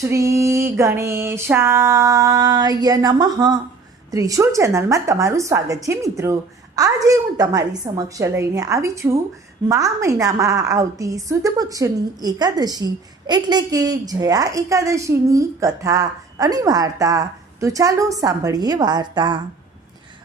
શ્રી ગણેશાય નમઃ. ત્રિશુલ ચેનલમાં તમારું સ્વાગત છે મિત્રો. આજે હું તમારી સમક્ષ લઈને આવી છું મા મહિનામાં આવતી સુદ પક્ષની એકાદશી એટલે કે જયા એકાદશીની કથા અને વાર્તા. તો ચાલો સાંભળીએ વાર્તા.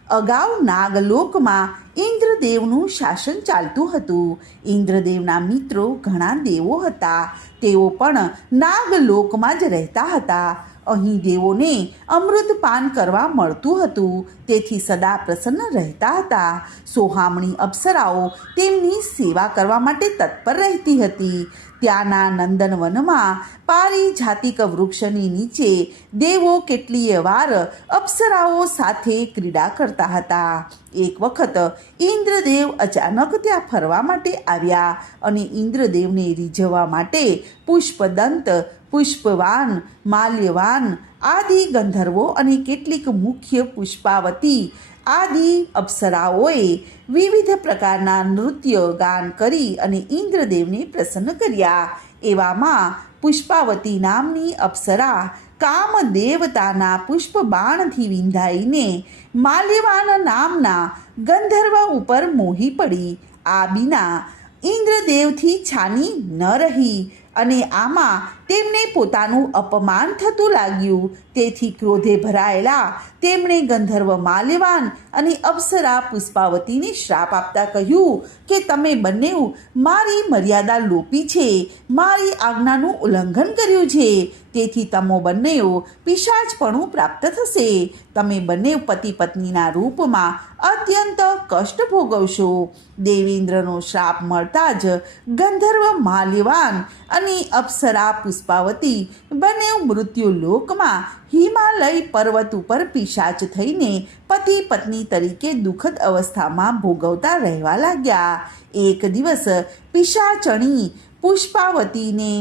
અગાઉ નાગલોકમાં ઇન્દ્રદેવનું શાસન ચાલતું હતું. ઇન્દ્રદેવના મિત્રો ઘણા દેવો હતા. તેઓ પણ નાગલોકમાં જ રહેતા હતા. અહીં દેવોને અમૃત પાન કરવા મળતું હતું. તેથી સદા પ્રસન્ન રહેતા હતા. સોહામણી અપ્સરાઓ તેમની સેવા કરવા માટે તત્પર રહેતી હતી. ત્યાંના નંદનવનમાં પારિજાતિક વૃક્ષની નીચે દેવો કેટલીય વાર અપ્સરાઓ સાથે ક્રીડા કરતા હતા. એક વખત ઇન્દ્રદેવ અચાનક ત્યાં ફરવા માટે આવ્યા અને ઇન્દ્રદેવને રીઝવવા માટે પુષ્પદંત પુષ્પવાન, માલ્યવાન આદિ ગંધર્વો અને કેટલીક મુખ્ય પુષ્પાવતી આદિ અપ્સરાઓએ વિવિધ પ્રકારના નૃત્ય ગાન કરી અને ઇન્દ્રદેવને પ્રસન્ન કર્યા. એવામાં પુષ્પાવતી નામની અપ્સરા કામ દેવતાના પુષ્પ બાણથી વિંધાઈને માલ્યવાન નામના ગંધર્વ ઉપર મોહી પડી. આ બિના ઇન્દ્રદેવથી છાની ન રહી. અને આમાં તેમને પોતાનું અપમાન થતું લાગ્યું. તેથી ક્રોધે ભરાયેલા, તેમણે ગંધર્વ માલ્યવાન અને અપ્સરા પુષ્પાવતીને શ્રાપ આપતા કહ્યું કે, તમે બંને મારી મર્યાદા લોપી છે. મારી આજ્ઞાનું ઉલ્લંઘન કર્યું છે. તેથી તમો બંને પિશાચપણું પ્રાપ્ત થશે. તમે બંને પતિ પત્નીના રૂપમાં અત્યંત કષ્ટ ભોગવશો. દેવેન્દ્રનો શ્રાપ મળતા જ ગંધર્વ માલ્યવાન અને અપ્સરા પુષ્પાવતી બંને મૃત્યુ લોકમાં હિમાલય પર્વત ઉપર પિશાચ થઈને પતિ પત્ની તરીકે દુઃખદ અવસ્થામાં ભોગવતા રહેવા લાગ્યા. એક દિવસ પિશાચણી પુષ્પાવતીને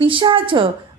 પિશાચ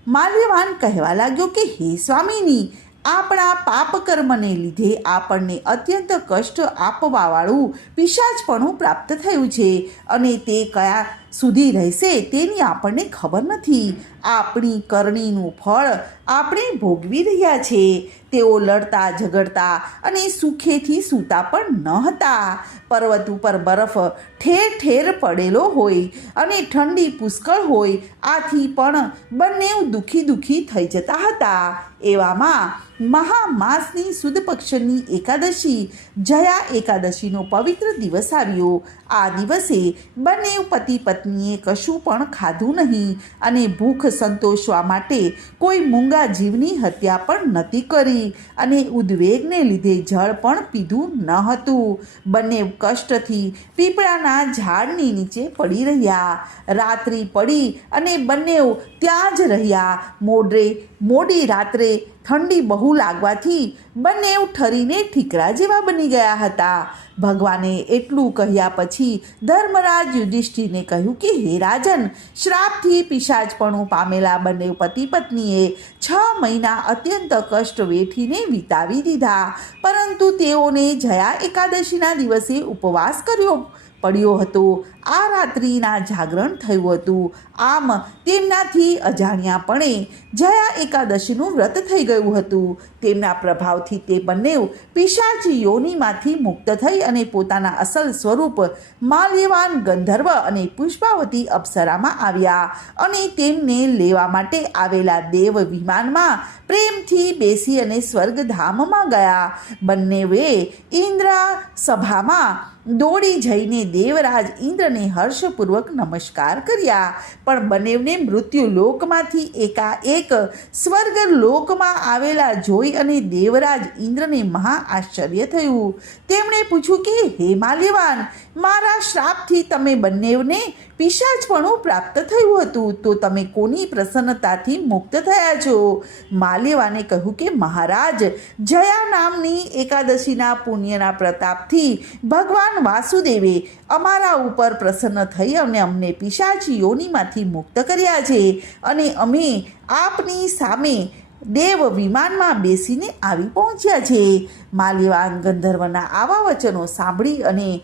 માલ્યવાન કહેવા લાગ્યો કે, હે સ્વામીની, આપણા પાપ કર્મને લીધે આપણને અત્યંત કષ્ટ આપવાવાળું પિશાચપણું પ્રાપ્ત થયું છે અને તે કયા સુધી રહેશે તેની આપણને ખબર નથી. આપણી કરણીનું ફળ આપણે ભોગવી રહ્યા છે. તેઓ લડતા, ઝઘડતા અને સુખેથી સૂતા પણ ન હતા. પર્વત ઉપર બરફ ઠેર ઠેર પડેલો હોય અને ઠંડી પુષ્કળ હોય, આથી પણ બંને દુઃખી દુઃખી થઈ જતા હતા. એવામાં મહામાસની સુદ પક્ષની એકાદશી, જયા એકાદશીનો પવિત્ર દિવસ આવ્યો. આ દિવસે બંને પતિ પત્નીએ કશું પણ ખાધું નહીં અને ભૂખ સંતોષવા માટે કોઈ મૂંગા જીવની હત્યા પણ નહોતી કરી અને ઉદ્વેગને લીધે જળ પણ પીધું ન હતું. બંને કષ્ટથી પીપળાના ઝાડની નીચે પડી રહ્યા. રાત્રિ પડી અને બંને ત્યાં જ રહ્યા. મોડરે, મોડી રાત્રે ઠંડી બહુ લાગવાથી બંને ઠરીને ઠીકરા જેવા બની ગયા હતા. ભગવાને એટલું કહ્યા પછી ધર્મરાજ યુધિષ્ઠિરને કહ્યું કે, હે રાજન, શ્રાપથી પિશાચપણું પામેલા બંને પતિ પત્નીએ છ મહિના અત્યંત કષ્ટ વેઠીને વિતાવી દીધા. પરંતુ તેઓને જયા એકાદશીના દિવસે ઉપવાસ કર્યો પડ્યો હતો. આ રાત્રિના જાગરણ થયું હતું. આમ તેમનાથી અજાણ્યાપણે જયા એકાદશીનું વ્રત થઈ ગયું હતું. તેમના પ્રભાવથી તે બંને પિશાચ યોનીમાંથી મુક્ત થઈ અને પોતાના અસલ સ્વરૂપ માલ્યવાન ગંધર્વ અને પુષ્પાવતી અપ્સરામાં આવ્યા અને તેમને લેવા માટે આવેલા દેવ વિમાનમાં પ્રેમથી બેસી અને સ્વર્ગધામમાં ગયા. બંનેવે ઇન્દ્રા સભામાં દોડી જઈને દેવરાજ ઇન્દ્રને હર્ષપૂર્વક નમસ્કાર કર્યા. પણ બંનેવને મૃત્યુ લોકમાંથી એકાએક સ્વર્ગ લોકમાં આવેલા જોઈ અને દેવરાજ ઇન્દ્રને મહા આશ્ચર્ય થયું. તેમણે પૂછ્યું કે, હે માલ્યવાન મારા શ્રાપથી તમે બંનેવને પિશાચપણું પ્રાપ્ત થયું હતું. તો તમે કોની પ્રસન્નતાથી મુક્ત થયા છો? માલેવાને કહ્યું કે, મહારાજ, જયા નામની એકાદશીના પુણ્યના પ્રતાપથી ભગવાન વાસુદેવે અમારા ઉપર પ્રસન્ન થઈ અને અમને પિશાચી યોનીમાંથી મુક્ત કર્યા છે. અને અમે આપની સામે દેવ વિમાનમાં બેસીને આવી પહોંચ્યા છે. માલ્યવાન ગંધર્વના આવા વચનો સાંભળી અને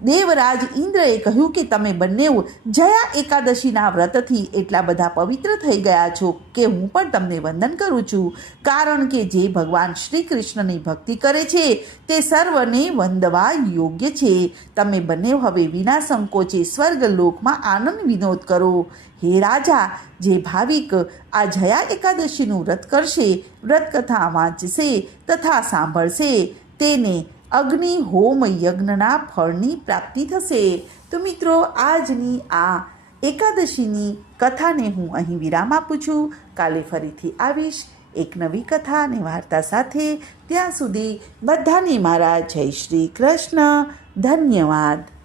દેવરાજ ઇન્દ્રએ કહ્યું કે તમે બંને જયા એકાદશીના વ્રતથી એટલા બધા પવિત્ર થઈ ગયા છો કે હું પણ તમને વંદન કરું છું. કારણ કે જે ભગવાન શ્રી કૃષ્ણની ભક્તિ કરે છે, તે સર્વને વંદવા યોગ્ય છે. તમે બંને હવે વિના સંકોચે સ્વર્ગલોકમાં આનંદ વિનોદ કરો. હે રાજા, જે ભાવિક આ જયા એકાદશીનું વ્રત કરશે, વ્રતકથા વાંચશે તથા સાંભળશે, તેને અગ્નિ હોમ યજ્ઞના ફળની પ્રાપ્તિ થશે. તો મિત્રો, આજની આ એકાદશીની કથાને હું અહીં વિરામ આપું છું. કાલે ફરીથી આવીશ એક નવી કથા અને વાર્તા સાથે. ત્યાં સુધી બધાને મારા જય શ્રી કૃષ્ણ. ધન્યવાદ.